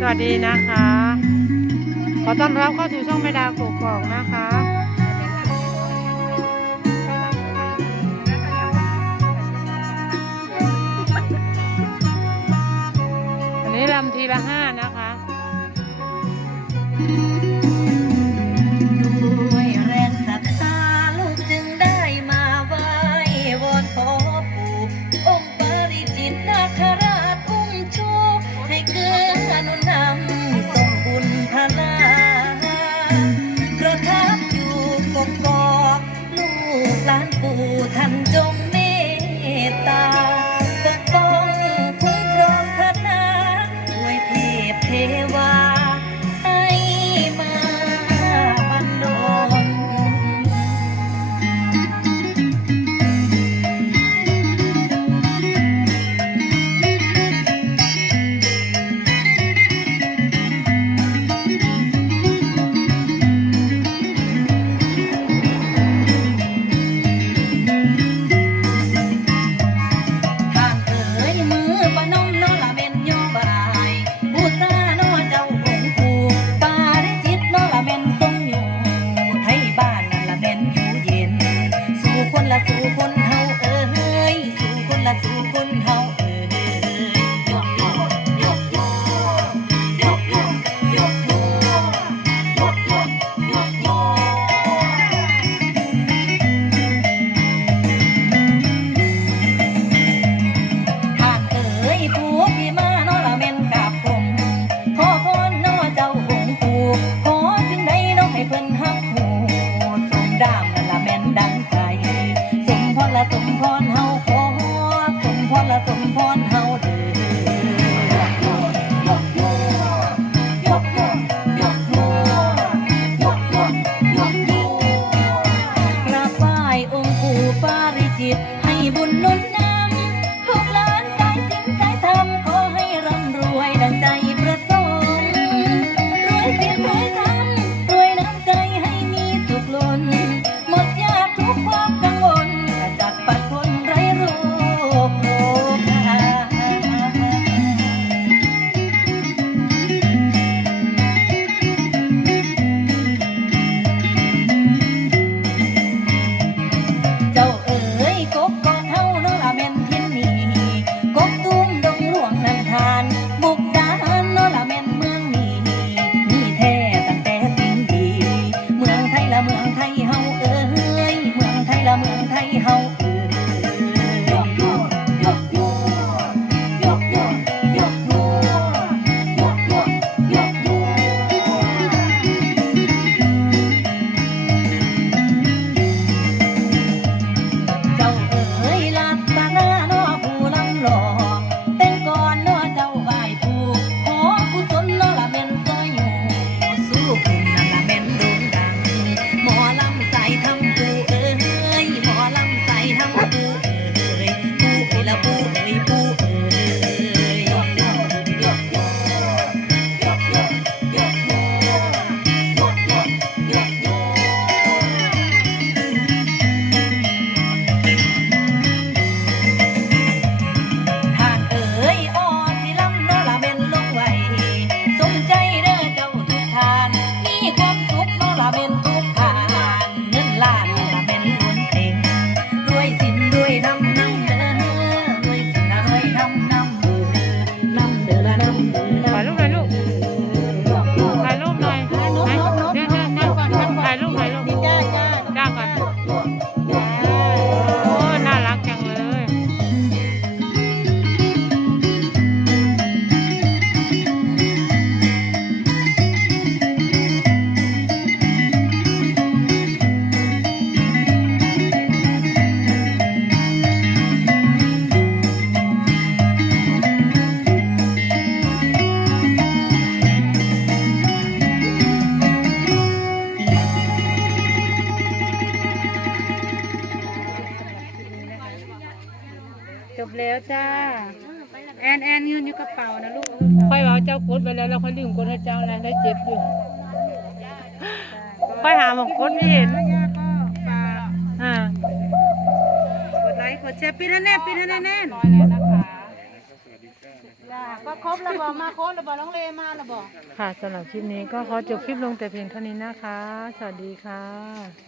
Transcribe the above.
สวัสดีนะคะ ขอต้อนรับเข้าสู่ช่องแม่ดาวกกอกนะคะ and บแล้วจ้า แอนแอนเงินอยู่กระเป๋านะลูกค่อยเอาเจ้ากดไปแล้วเราค่อยลืมกดให้เจ้านะได้เจ็บอยู่ค่อยหาหมองกดไม่เห็นอ่ากดไลค์กดแชร์ปิดให้แน่ปิดให้แน่แน่ก็ครบระบอมาโครบระบอน้องเลมาระบอค่ะสำหรับคลิปนี้ก็ขอจบคลิปลงแต่เพียงเท่านี้นะคะ สวัสดีค่ะ